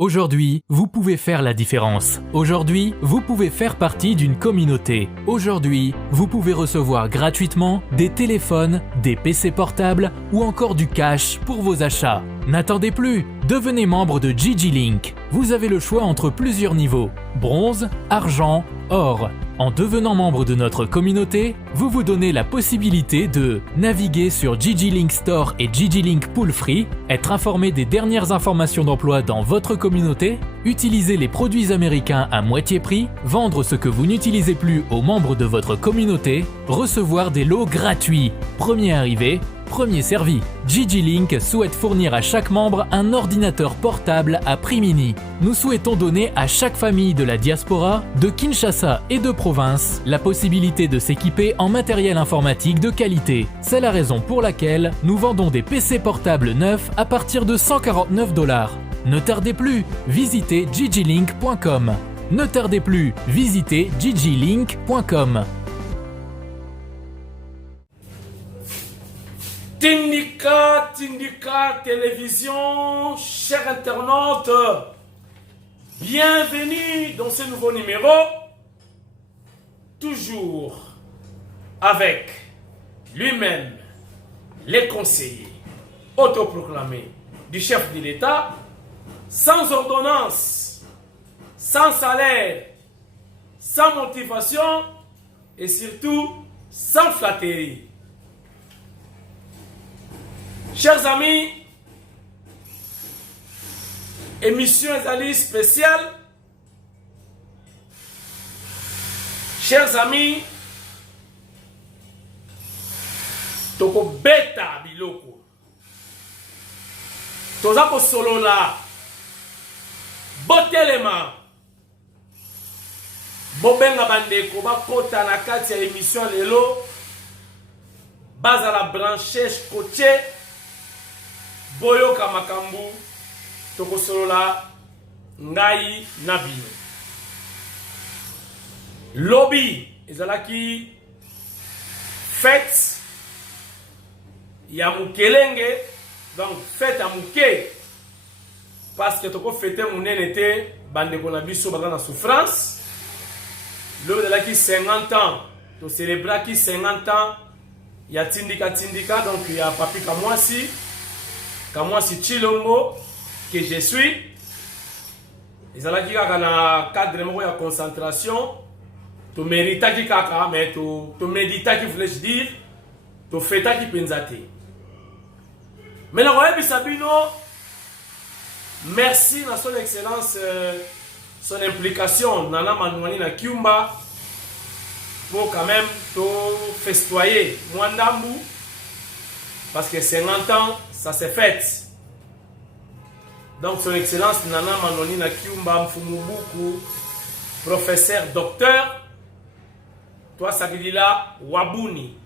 Aujourd'hui, vous pouvez faire la différence. Aujourd'hui, vous pouvez faire partie d'une communauté. Aujourd'hui, vous pouvez recevoir gratuitement des téléphones, des PC portables ou encore du cash pour vos achats. N'attendez plus, devenez membre de GG Link. Vous avez le choix entre plusieurs niveaux: bronze, argent, or. En devenant membre de notre communauté, vous vous donnez la possibilité de naviguer sur GG Link Store et GG Link Pool Free, être informé des dernières informations d'emploi dans votre communauté, utiliser les produits américains à moitié prix, vendre ce que vous n'utilisez plus aux membres de votre communauté, recevoir des lots gratuits. Premier arrivé, premier servi. GG Link souhaite fournir à chaque membre un ordinateur portable à prix mini. Nous souhaitons donner à chaque famille de la diaspora, de Kinshasa et de province la possibilité de s'équiper en matériel informatique de qualité. C'est la raison pour laquelle nous vendons des PC portables neufs à partir de 149 $. Ne tardez plus, visitez gglink.com. Ne tardez plus, visitez gglink.com. Tindika Télévision, chers internautes, bienvenue dans ce nouveau numéro, toujours avec lui-même, les conseillers autoproclamés du chef de l'État, sans ordonnance, sans salaire, sans motivation et surtout sans flatterie. Chers amis, émission Ezali spéciale. Chers amis, toko beta biloko. Toza ko solo la. Botelema. Bobenga bandeko bakota na kati ya émission lelo. Baza la branché coaché. Boyoka makambu tokosolola ngai na bino. Lobby ezalaki fête ya mukelenge, donc fête ya muke, parce que toko fête munene te bandeko na biso baza na souffrance. Lobby ezalaki 50 ans, to célébraki 50 ans ya tindika, donc ya Papi Kamwasi Chilombo que je suis. Ils allaient dire qu'on a cadre de concentration. Tu mérites qui kaka, mais tu médites qui voulait dire, tu fais qui pensate. Mais le roi Bisabino, merci à son excellence, son implication Nana Manouani na Kiumba pour quand même te festoyer Mwandambu, parce que 50 ans ça s'est fait. Donc son excellence Nana Manoni na Kiumba Mfumubuku, professeur docteur, toi Sagidila Wabuni.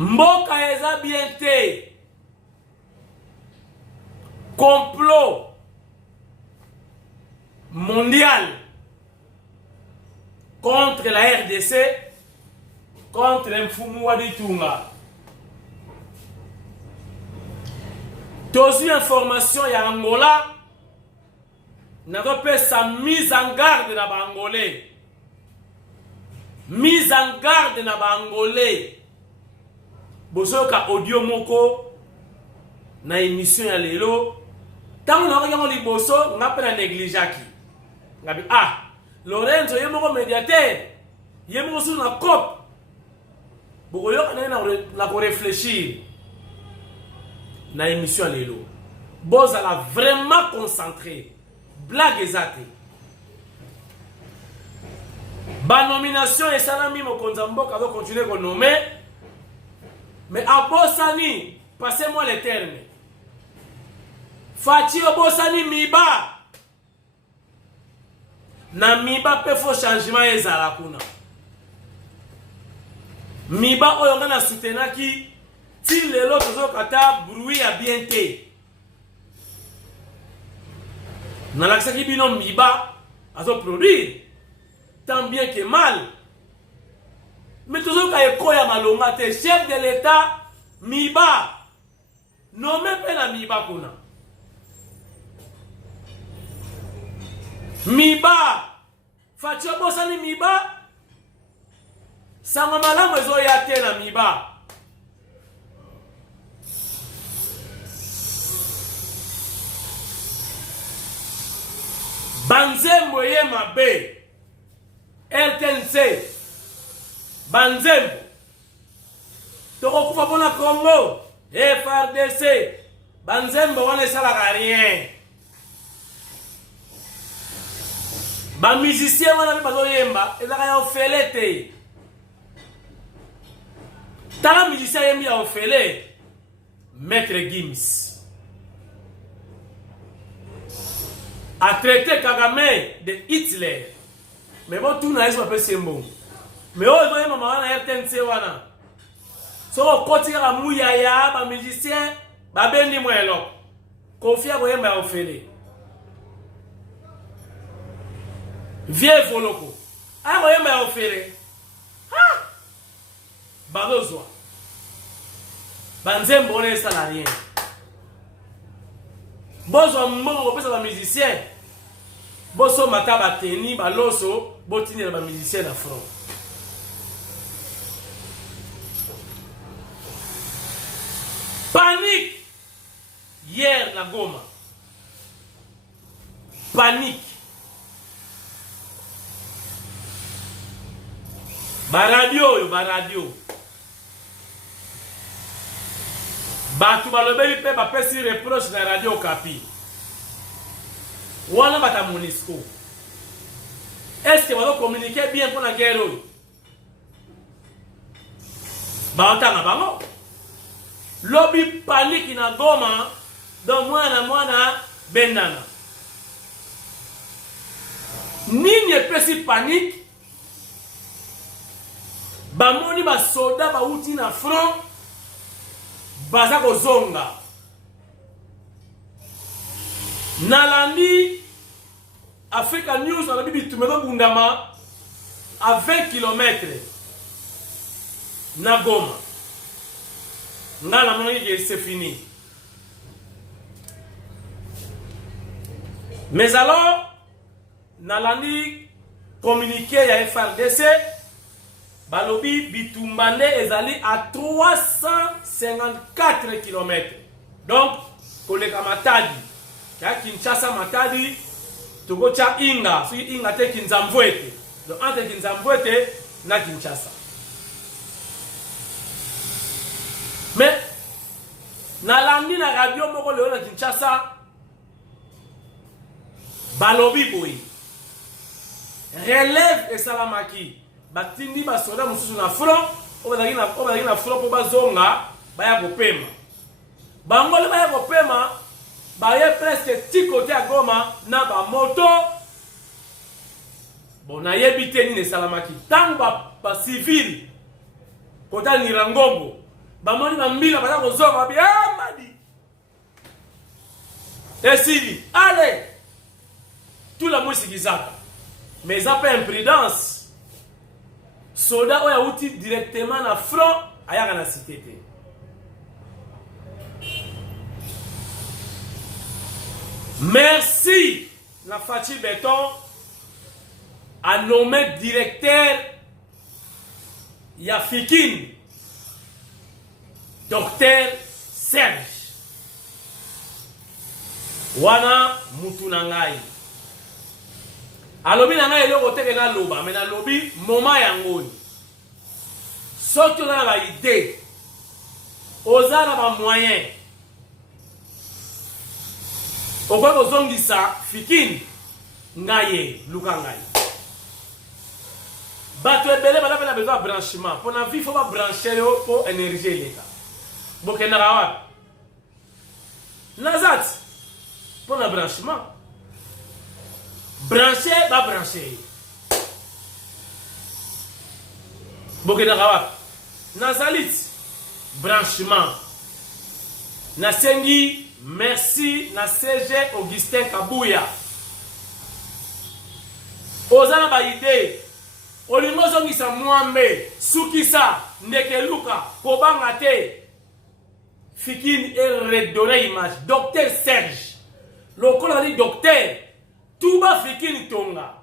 Mboka eza bien te. complot mondial contre la RDC, contre Mfumu Waditunga. Tous les informations y a Angola, n'a pas sa mise en garde na Angolais. Mise en garde na Angolais. Bosoka audio moko na émission ya lelo. Tant on a regardé les bosso, on a pas négligé. Ngabi Lorenzo yemoko médiateur, yemoko sur la COP. Boko yo na ko réfléchir na émission ya lelo. Boza la vraiment concentré. Blague ezate. Ba nomination et salami mokonza mboka va continuer à nommer. Mais à Bossani, passez-moi les termes. Fati Bossani miba. Na miba pe fo changement ezala kuna. Miba oyo ngana soutenaki ti lelo tozo kata bruit ya bien te. Na l'accès bino miba azo produire tant bien que mal. Mais toujours quand il y a malonga te chef de l'État miba nommé pe na miba kuna. Miba Fatio Bossani miba sama malamu ezo ya te na miba. Banzembo ye mabe RTNC Banzembo toko kufa pona Congo FRDC Banzembo wana esala rien. Ba musicien wana bazo yemba ezaka ya ofele te. Tala musicien yembi ya ofele Maître Gims a traité Kagame de Hitler. Mais bon, tout n'a pas fait bon. Mais oh, il y a un RTNC wana. So, quand il y a un mouyaya, un musicien, bah ben dis moi là. Confia vous yemba ya ofele. Vieux voloko. Ah vous yemba ya ofele. Ah. Balozwa. Banzembo ne salarié. Bozo mbongo pesa ba musicien. Boso mataba teni baloso botini ba musicien na front. Panique hier na Goma. Panique. Ba radio. Batu balobeli pe ba pesi reproche na radio Okapi. Wana bata Monisco. Est-ce que va communiquer bien pour la guerre? Ba otanga bango. Lobby panique na Goma donc mwana benana. Nini pesi panique? Ba moni ba soldat ba uti na front. Baza kozonga nalandi Africa News ala bibi tumeko bundama à 20 km na Goma ngala moni que c'est fini. Mais alors nalandi communiqué ya FRDC Balobi Bitumbane ezali à 354 km. Donc, koleka Matadi. Ka Kinshasa Matadi, togo cha Inga, si Inga te Kinzamvwete. Donc entre Kinzamvwete na Kinshasa. Mais nalandi na radio moko leo na Kinshasa Balobi boy. Relève et salamaki. Batindi basoda mususu na front obazaki na front po bazonga baya kopema bangole baya kopema baye presque ti côté à Goma na ba moto bon na yebite ni salamaki tanga ba civil kota ni Rangombo ba moni ba mbila baya kozonga bi madi esili allez tout la musique izaka mais ça pas imprudence soda oya uti directement na front ayaka na cité te merci la Fati Béton a nommé directeur Yafikin Docteur Serge wana mutu na ngai alobi na ngai eloko teke na loba mais na lobi moma yango soki oza na ba idée oza na ba moyen okoki kozongisa Fikini ngai luka ngai bato ebele bana pena besoin branchement pour na vie faut pas brancher yo pour énergie eleka bokendaka wapi nazat pour na branchement brancher ba brancher bokendaka wapi nazalit branchement nasengi merci na CG Augustin Kabuya ozana ba idée olingo zongisa mwambe sukisa ndekeluka kobanga te Fikini et redonner image docteur Serge lokola di docteur tuba Fikini tonga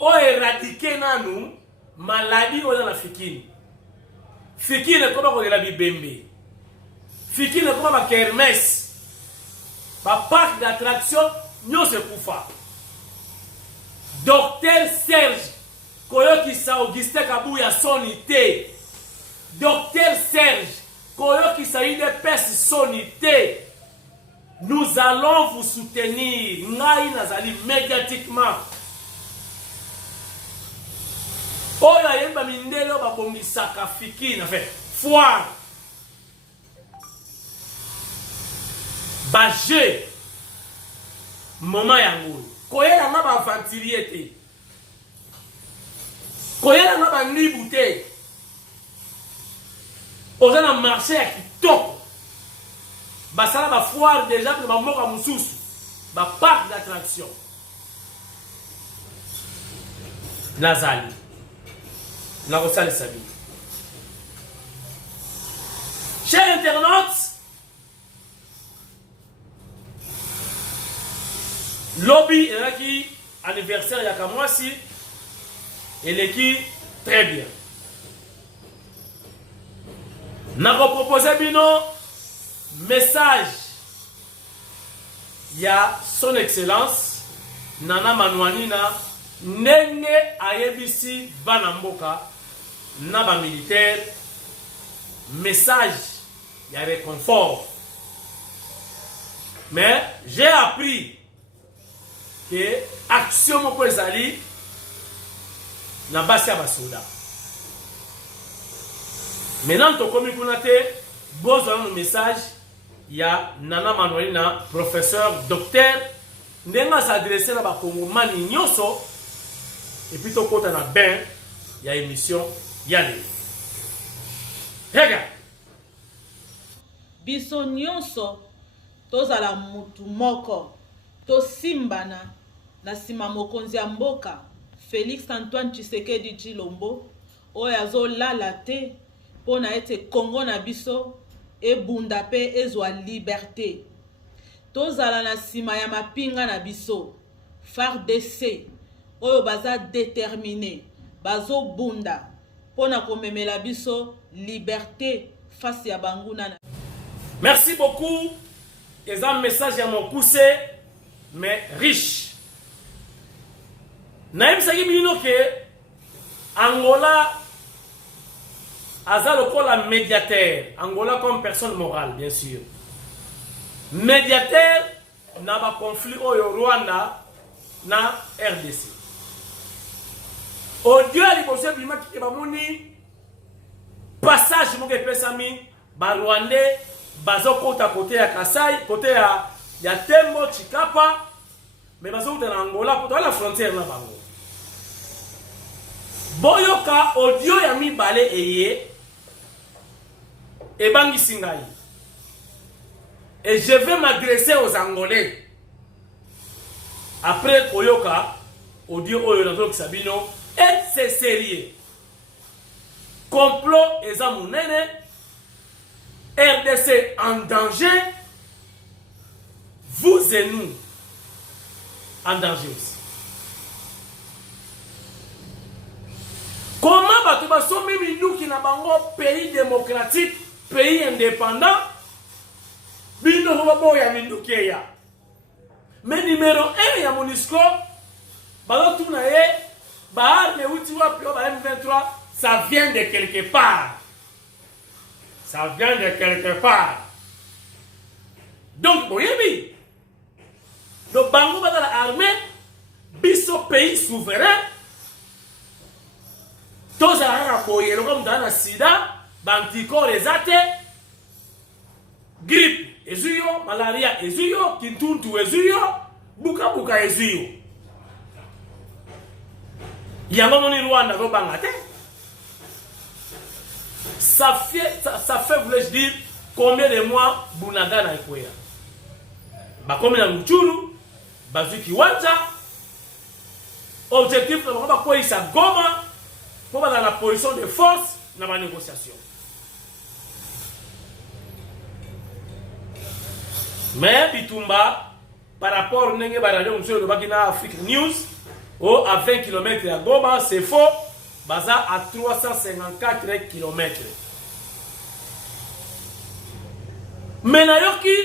o éradiquer nanu maladie oza na Fikini koba ko de la bibembe Fikini koba ba kermesse ba parc d'attraction nyose kufa docteur Serge koyokisa Augustin Kabuya sonité docteur Serge koyokisa UDPS sonité nous allons vous soutenir ngai nazali médiatiquement oyo yemba mindelo babongisaka Fikini en fait foire baje moment yango koyela nga ba aventurier te koyela nga ba nibu te oza na marché ya kitoko basala ba foire déjà pour ba moka mususu ba parc d'attraction nazali na kosala sabi chers internautes lobby elaki anniversaire ya kamwasi eleki très bien nako proposer bino message ya son excellence Nana Manuanina ndenge ayebisi bana mboka na ba militaire message ya réconfort mais j'ai appris que action moko ezali na basi ya basoda maintenant tokomi kuna te bozwa no message ya Nana Manuelina professeur docteur ndenga s'adresser na bakongomani nyonso et puis tokota na ben ya émission ya lelo regarde biso nyonso tozala mutu moko tosimbana na sima mokonzi ya mboka Félix Antoine Tshisekedi Tshilombo oyo azolala te pona ete Congo na biso ebunda pe ezwa liberté tozala na sima ya mapinga na biso FARDC oyo baza déterminé bazo bunda pona komemela biso liberté face ya banguna na. Merci beaucoup. Et un message à mon poussé mais riche. Naïm Sagi Milino que Angola a le médiateur. Angola comme personne morale, bien sûr. Médiateur n'a pas conflit au Rwanda na RDC. Audio à l'hypothèse bima qui est bamoni passage mon pesami ba Rwandais bazo kota côté ya Kasai côté ya Tembo Chikapa mais bazo kota na Angola pour la frontière na bango boyoka audio ya mi balé eye e bangi singai Et je vais m'adresser aux Angolais. Après Koyoka, audio Oyo Sabino, et c'est sérieux. Complot et Zamounene, RDC en danger, vous et nous en danger aussi. Comment Batubaso, même nous qui n'avons pas pays démocratique, pays indépendant, bino hobo ya mindukeya. Mais numéro 1 ya MONUSCO, balotu na ye, ba arme uti wa pio ba M23, ça vient de quelque part. Ça vient de quelque part. Donc boyebi. Donc bango ba la armée, biso pays souverain. Tous à boye le comme dans la sida, banticorps les athées, grippe ezuyo, malaria ezuyo, kintuntu ezuyo, buka buka ezuyo. Yango moni Rwanda go bangate. Ça fait voulais dire combien de mois Bunaga na Ekwea. Ba comme na Luchuru, bazuki wanja. Objectif na ba ko isa Goma pour dans la position de force dans la négociation. Mais Bitumba, par rapport à Nenge Baradio, monsieur le Bagina Afrique News, à 20 km à Goma, c'est faux. Baza à 354 km. Mais Nayoki,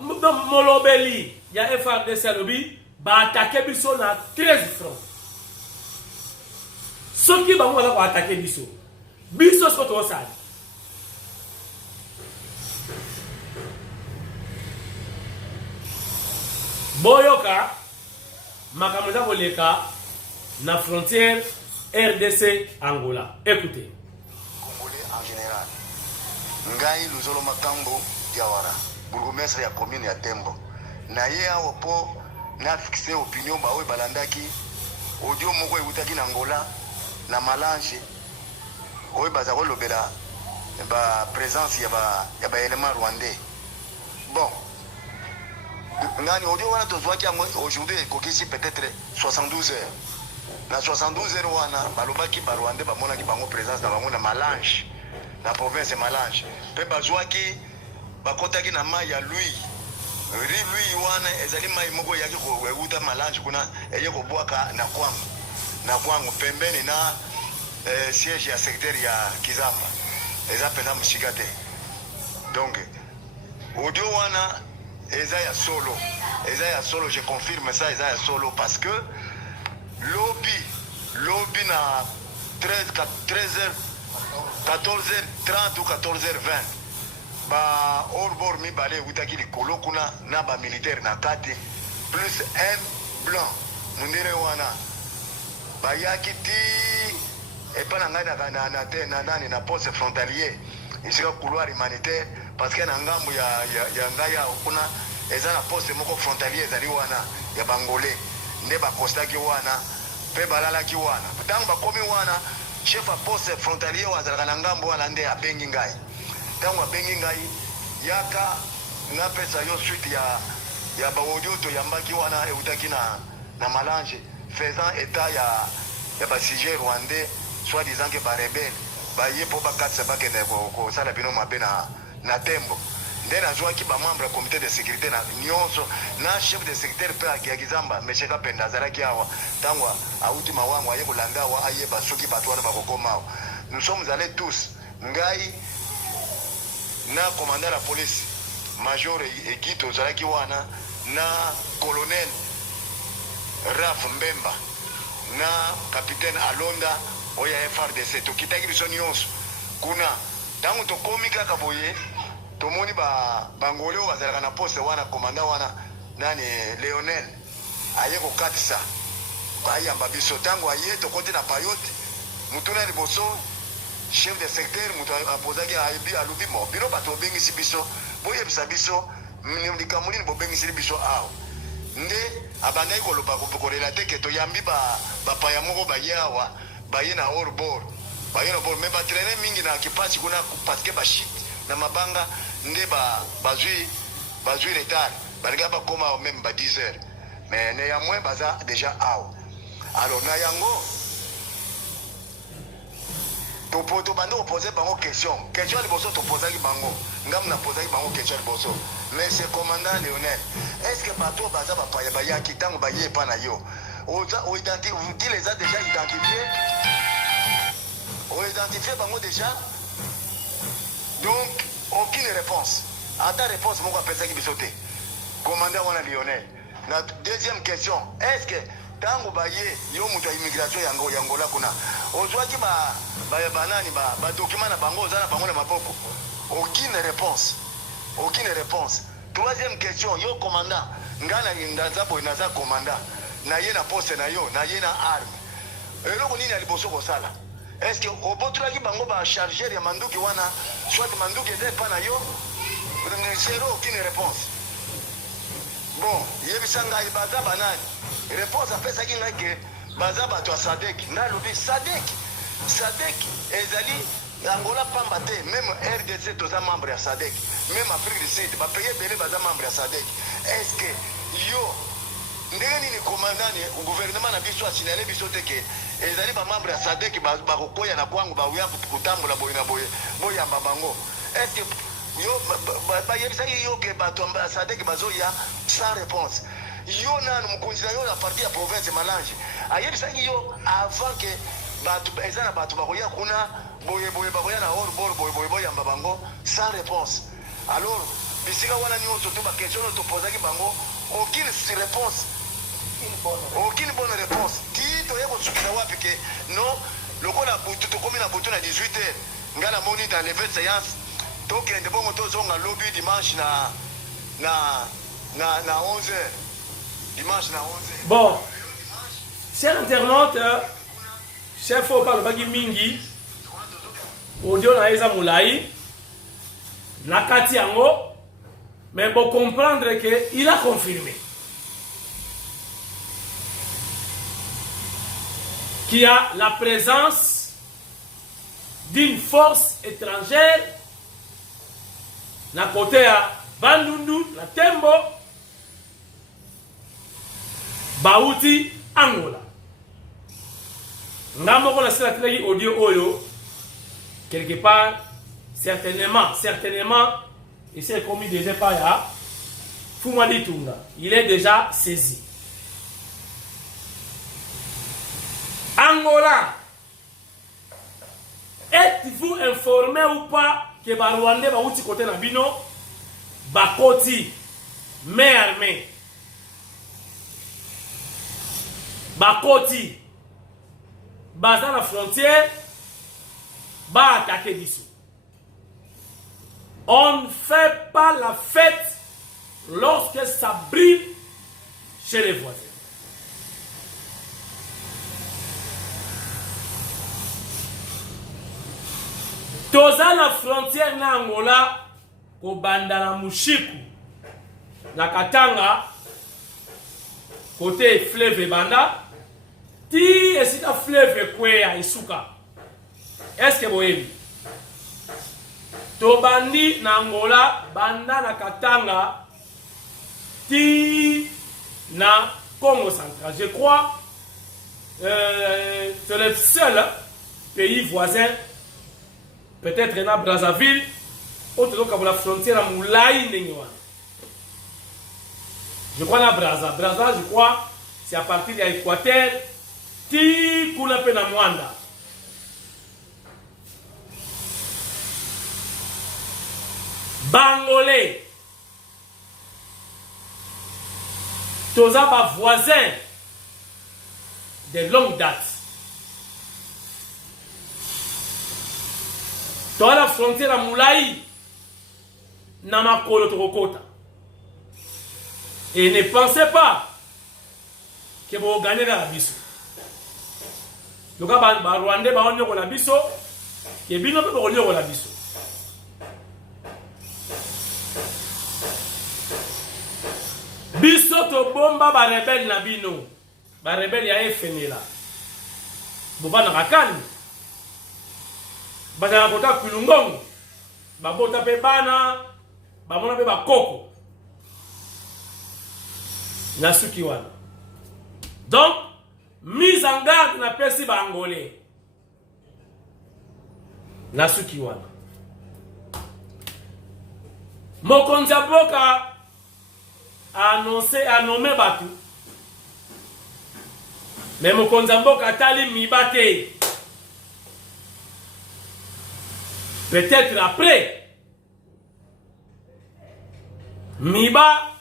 Molobeli, il y a FRDC lobby, va attaquer Bisso à 13 francs. Ceux qui vont attaquer Bisso. Bisso, c'est pas ça. Boyoka, Makamuza Boleka, na frontière RDC Angola. Écoutez. Congolais en général. Ngai Luzolo Makambo Diawara, bourgmestre ya commune ya Tembo. Na ye awo po na fixé opinion ba we balandaki audio moko eutaki na Angola na malange. Oye bazako lobela ba présence ya ba élément rwandais. Bon. Ngani audio wana tozwaki aujourd'hui kokisi peut-être 72 heures. Na 72 heures wana balobaki ba Rwandais ba monaki bango présence na bango na Malange na province Malange. Pe bazwaki bakotaki na mai ya lui wana ezali mai moko yaki ko weuta Malange kuna eye ko bwaka na kwangu pembeni na siège ya secteur ya Kizamba. Eza pena mshikate. Donc audio wana Eza ya solo, je confirme ça, Eza ya solo parce que lobby na 13h, 14h30 ou 14h20 ba orbor mi balé utaki likolo kuna na ba militaire na kati plus un blanc mundire wana ba yakiti et pas na na poste frontalier ici le couloir humanitaire parce que na ngambo ya ngaya kuna eza na poste moko frontalier ezali wana ya bangolais nde bakostaki wana pe balalaki wana ntango bakomi wana chef a poste frontalier wazalaka na ngambo wana nde abengi ngai ntango abengi ngai yaka napesa yo suite ya baaudio toyambaki wana eutaki na Malange faisant état ya basujet rwandais soi-disant que barebele baye po bakatisa bakende kosala bino mabe na Tembo nde nazwaki bamembre ya comité de sécurité na nyonso na chef de secteur mpe ya Kizamba M. Kapenda azalaki awa ntango auti mawango aye kolanda awa ayeba soki bato wana bakokoma awa. Nous sommes allés tous, ngai na commandant la police major Ekito ozalaki wana na colonel Raf Mbemba na capitaine Alonda oya FRDC tokitaki biso nyonso kuna ntango tokomi kaka boye tomoni bangolais bazalaka na poste wana commandant wana nani Leonel aye kokatisa bayamba biso ntango aye tokoti na payote mutuna liboso chef de secteur mutu apozaki alubi mo bino bato bobengisi biso boyebisa biso likambo nini bobengisi biso awa nde abandaki koloba kolela te ke toyambi bapaya moko baye awa baye na hors bord baye na bord me batraine mingi na kipasi kuna parce que na mabanga nde bazwi retard balinga bakoma même ba 10 heures mais néanmoins baza déjà awa alors na yango to bande opposer bango question liboso to posaki bango ngam na posaki bango question liboso mais c'est commandant Lionel est-ce que bato baza bapaya bayaki tango baye pa na yo vous les a déjà identifié bango déjà donc aucune réponse ata réponse moko apesaki biso te commandant wana Lionel na deuxième question est-ce que tango baye yo mutu ya immigration yangola kuna ozwaki banani document na bango oza na bango na maboko aucune réponse troisième question yo commandant ngana ndaza boy naza commandant na ye na poste na yo na ye na arme eloko nini ya liboso kosala est-ce que obotulaki bango ba chargeur ya manduki wana soit manduki eza epa na yo zero aucune réponse bon yebisa ngai baza banani réponse apesaki ngai ke baza bato ya sadek nalobi sadek ezali Angola pamba te même RDC toza membre ya sadek même Afrique du Sud bapaye ebele baza membre ya sadek est-ce que yo ndenge nini commandant au gouvernement na biso asinale biso te ke ezali bamembre ya sadek bakokoya na kwangu bauya kutambola boye na boye boyamba bango est-ce que yo bayebisaki yo ke bato ya sadek bazoya sans réponse yo nanu mokonzi na yo na parti ya province Malange ayebisaki yo avant ke bato eza na bato bakoya kuna boye bakoya na hors bord boye boyamba bango sans réponse alors bisika wana nyonso to bakestion oyo topozaki bango aucune bonne réponse ti toye kosukisa wapi ke non lokola butu tokomi na butu na 18h nga namoni dans les séance tokende bongo tozonga lobi dimanche na 11h dimanche na 11h bon cher internaute chef oyo balobaki mingi audio na eza molai na kati yango mais pour comprendre que il a confirmé qu'il y a la présence d'une force étrangère na côté à Bandundu, na Tembo, Bauti, Angola. Namoko na sila tlaki audio oyo quelque part certainement et c'est commis déjà par là Fumadi Tunga, il est déjà saisi. Angola, êtes-vous informé ou pas que Barwande Bauti côté Nabino Bakoti mais armée Bakoti Baza la frontière va attaquer d'ici. On ne fait pas la fête lorsque ça brille chez les voisins. Toza la frontière na Angola ko banda na Mushiku na Katanga côté fleuve Banda ti esika fleuve Kwea Isuka. Est-ce que vous voyez? Tobandi na Angola banda na Katanga ti na Congo central. Je crois c'est le seul pays voisin, peut-être na Brazzaville, autre que la frontière à Moulay Nengwa. Je crois na Brazza, je crois c'est à partir de l'Équateur ti kuna pe na Mwanda. Bangolais, toza ba voisin de longue date. Dans la frontière à Moulay, Namakolo Tokota. Et ne pensez pas que vous gagnez la biso. Donc, Rwandais va gagner la biso, et Bino peut gagner la biso. Biso to bomba ba rebelle na bino. Ba rebelle ya FNL. Boba na rakani. Ba na kota kulungongo. babota pe bana bamona pe bakoko na suki wana. Donc mise en garde na pesi ba angolais na suki wana. Mokonzi ya mboka a nommé batu, mais mokonzi ya mboka atali miba te. Peut-être après miba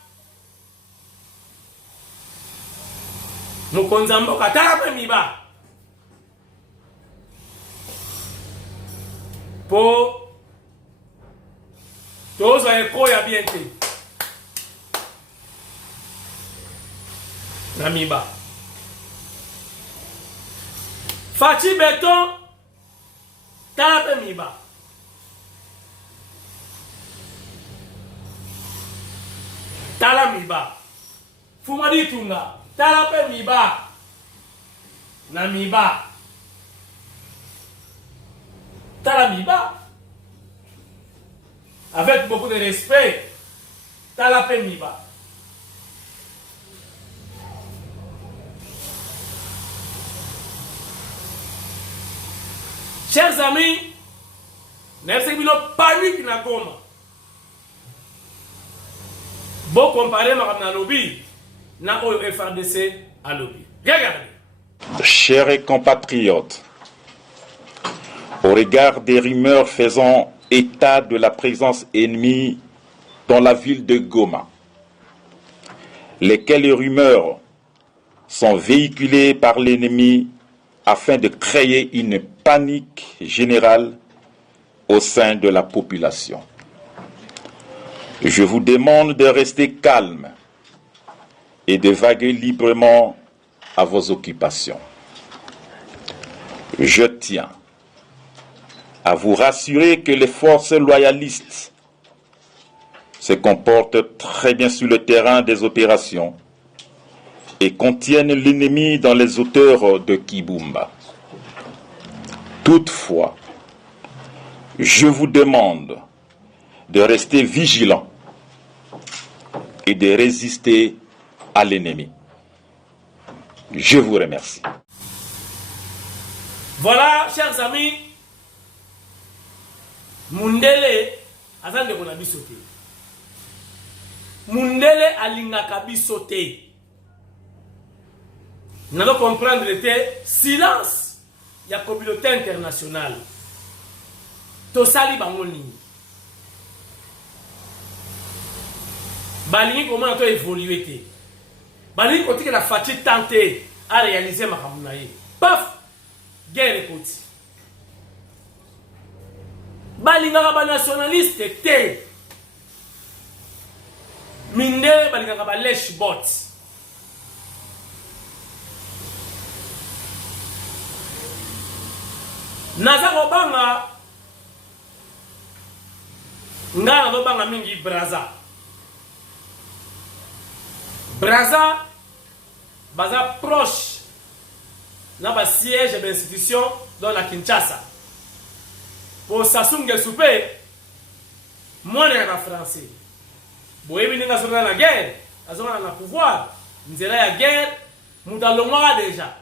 mokonzi ya mboka atala pe miba po toza ekoya bien te na miba. Fachi Beton tala pe miba. Tala miba. Fumadi Tunga tala pe miba na miba. Tala miba. Avec beaucoup de respect, tala pe miba. Chers amis, n'avez panique na Goma. Bon comparé à lobby, na au FRDC à lobby. Regardez. Chers compatriotes, au regard des rumeurs faisant état de la présence ennemie dans la ville de Goma, lesquelles rumeurs sont véhiculées par l'ennemi afin de créer une panique générale au sein de la population. Je vous demande de rester calme et de vaguer librement à vos occupations. Je tiens à vous rassurer que les forces loyalistes se comportent très bien sur le terrain des opérations et contiennent l'ennemi dans les hauteurs de Kibumba. Toutefois, je vous demande de rester vigilant et de résister à l'ennemi. Je vous remercie. Voilà, chers amis, Mundele azande kona bisote. Mundele alingaka bisote. Nous allons comprendre le silence de la communauté internationale. Tosali bangoni. Balingi comment on évolué te. Balingi côté que la fatigue tenté à réaliser ma kamunaye. Paf, guerre écoute. Balinga ba nationaliste te. Minde balinga ba lèche bot. Naza kobanga ngana kobanga mingi Braza. Braza baza proche na ba siège d'institution dans la Kinshasa. Pour Sassou Nguesso moi na français. Boyebi ninga sona na guerre, azona na pouvoir, nzela ya guerre mutalonga déjà.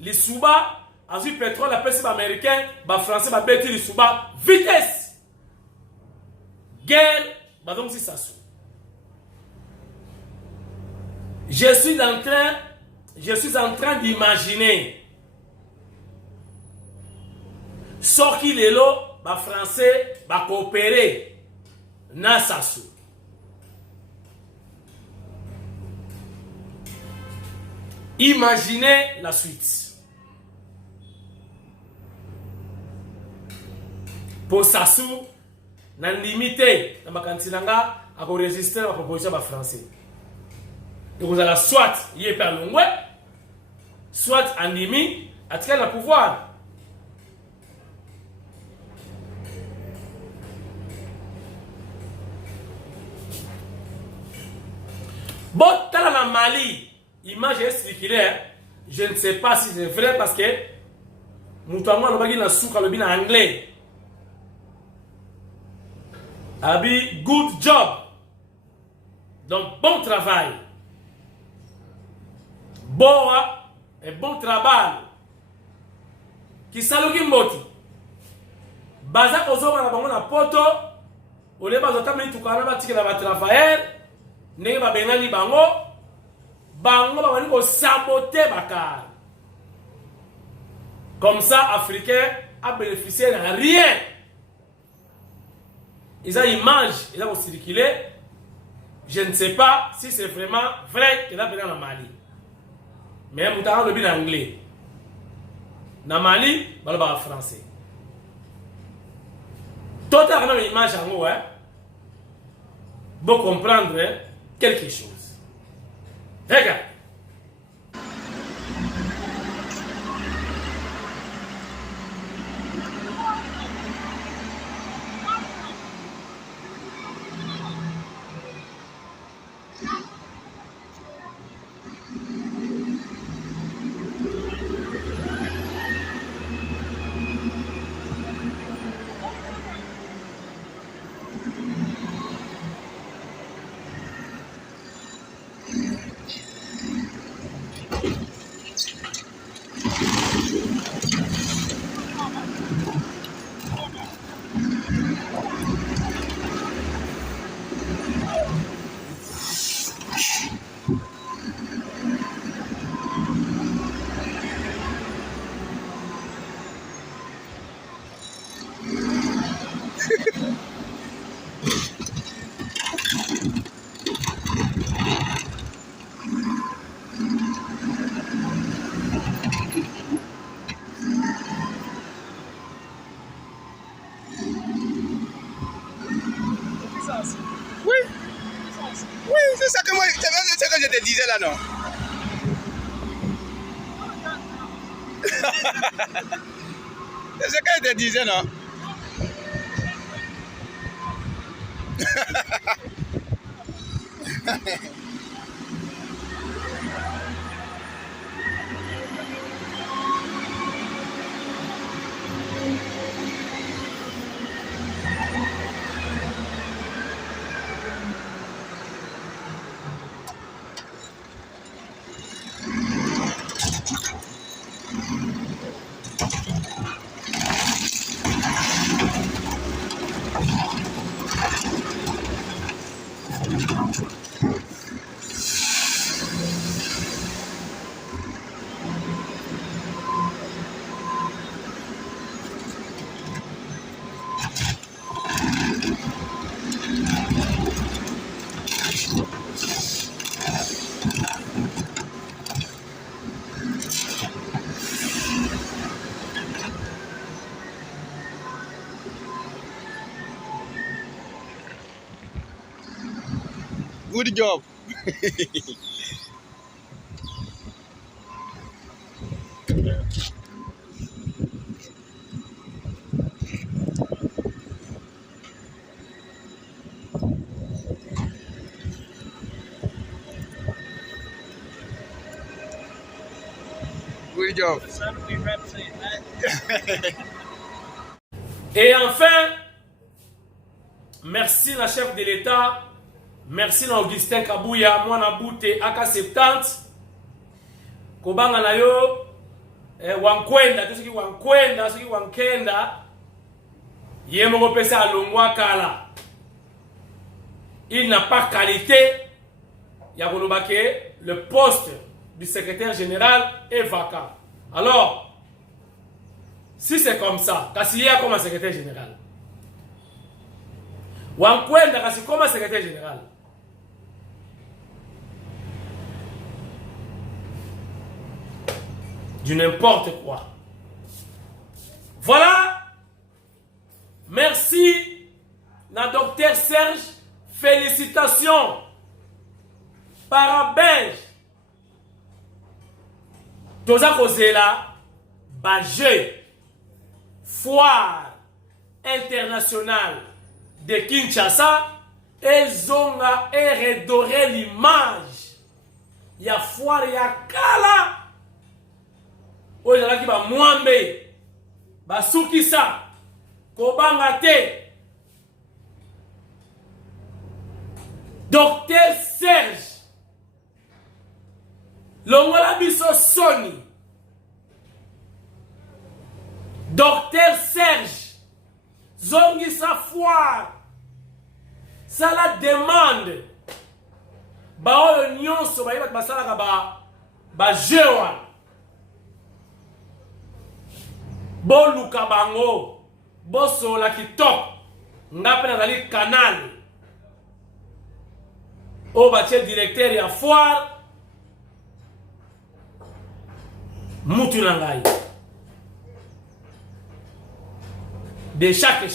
Les Souba a vu pétrole à pèse américain, ba français ba bêti les Souba vitesse. Guerre, bah donc c'est Sassou. Je suis en train d'imaginer ce qui est là, les Français va coopérer na Sassou. Imaginez la suite. Pour Sassou, na limité, na makantinanga à enregistrer la proposition des Français. Donc vous allez soit y est longwe, soit Andimi à tirer le pouvoir. Bon, dans la Mali, image est circulaire. Je ne sais pas si c'est vrai parce que Moutouama le bagi na souka le bin anglais. Abi, good job. Donc, bon travail. Boa et bon travail. Qui saloki moti. Baza kozoma na bango na poto. Ole baza tameli tukana batikela ba travailleur. Ndenge ba bengani bango. Bango ba bani ko saboter bakar. Comme ça, Africain a bénéficié de rien. Ils ont une image, ils ont circulé. Je ne sais pas si c'est vraiment vrai qu'il a venu en Mali. Mais il y a un anglais. Dans Mali, il y a un français. Tout a une image en haut. Pour comprendre quelque chose. Regarde. Oui, c'est ça que moi, c'est ce que je te disais là, non? C'est ce que je te disais, non? Good job. Good job. Et enfin, merci la chef de l'État, merci na Augustin Kabouya, mwana boute AK70, kobanga na yo, wankwenda, soki wankwenda, soki wankenda, ye moko pesa alongwa kala. Il n'a pas qualité, ya kolobake, le poste du secrétaire général est vacant. Alors, si c'est comme ça, kasi yé comme secrétaire général. Wankwenda kasi comme secrétaire général. Du n'importe quoi. Voilà. Merci, na docteur Serge. Félicitations. Parabège. Toza kozela Bajé. Foire internationale de Kinshasa. Ezonga et redorer l'image. Ya foire ya kala. Oyo ezalaki ba mwambe. Basukisa. Kobanga te. Docteur Serge longola biso soni. Docteur Serge zongisa foire sala demande baoyo nyonso bayeba basalaka ba jeu wana boluka bango bosola kitoko nga mpe nazali canal oyo batie directeur ya foire mutu na ngai de chaque.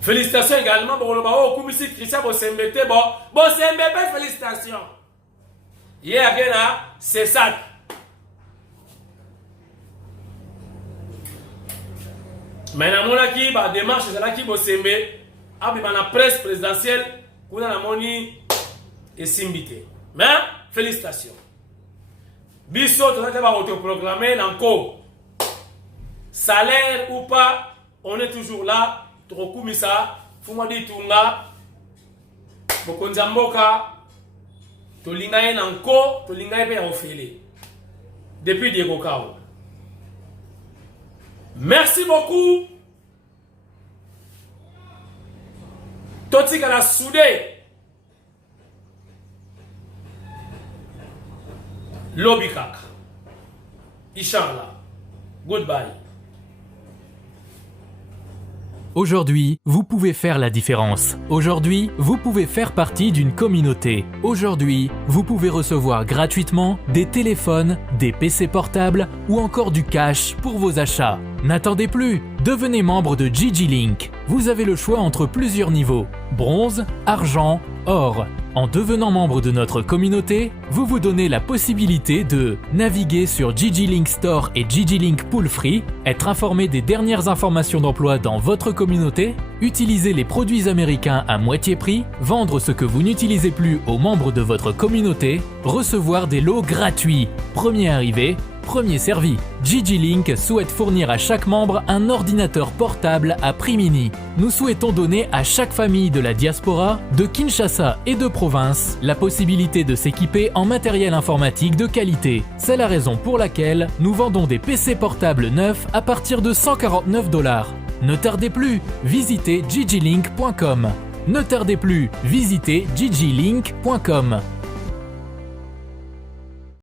Félicitations également pour le bao kumisi Christian Bosembete Bosembete félicitations. Hier again c'est ça. Maintenant mona ki ba démarche za ki Bosembe abi ba na presse présidentielle kuna na moni esimbité. Mais félicitations. Biso to va autoproclamer encore. Salaire ou pas, on est toujours là. Trokumisa, Fumadi Tunga, Bokonzamboka, Tolingaye Nanko, Tolingaye Pe Ofele. Depuis Diego Kao. Merci beaucoup. Toti Kala Soudé. Lobikak. Inch'Allah. Goodbye. Aujourd'hui, vous pouvez faire la différence. Aujourd'hui, vous pouvez faire partie d'une communauté. Aujourd'hui, vous pouvez recevoir gratuitement des téléphones, des PC portables ou encore du cash pour vos achats. N'attendez plus, devenez membre de Gigi Link. Vous avez le choix entre plusieurs niveaux, bronze, argent, or. En devenant membre de notre communauté, vous vous donnez la possibilité de naviguer sur Gigi Link Store et Gigi Link Pool Free, être informé des dernières informations d'emploi dans votre communauté, utiliser les produits américains à moitié prix, vendre ce que vous n'utilisez plus aux membres de votre communauté, recevoir des lots gratuits. Premier arrivé, premier servi. Gigi Link souhaite fournir à chaque membre un ordinateur portable à prix mini. Nous souhaitons donner à chaque famille de la diaspora, de Kinshasa et de province, la possibilité de s'équiper en matériel informatique de qualité. C'est la raison pour laquelle nous vendons des PC portables neufs à partir de $149. Ne tardez plus, visitez gigilink.com. Ne tardez plus, visitez gigilink.com.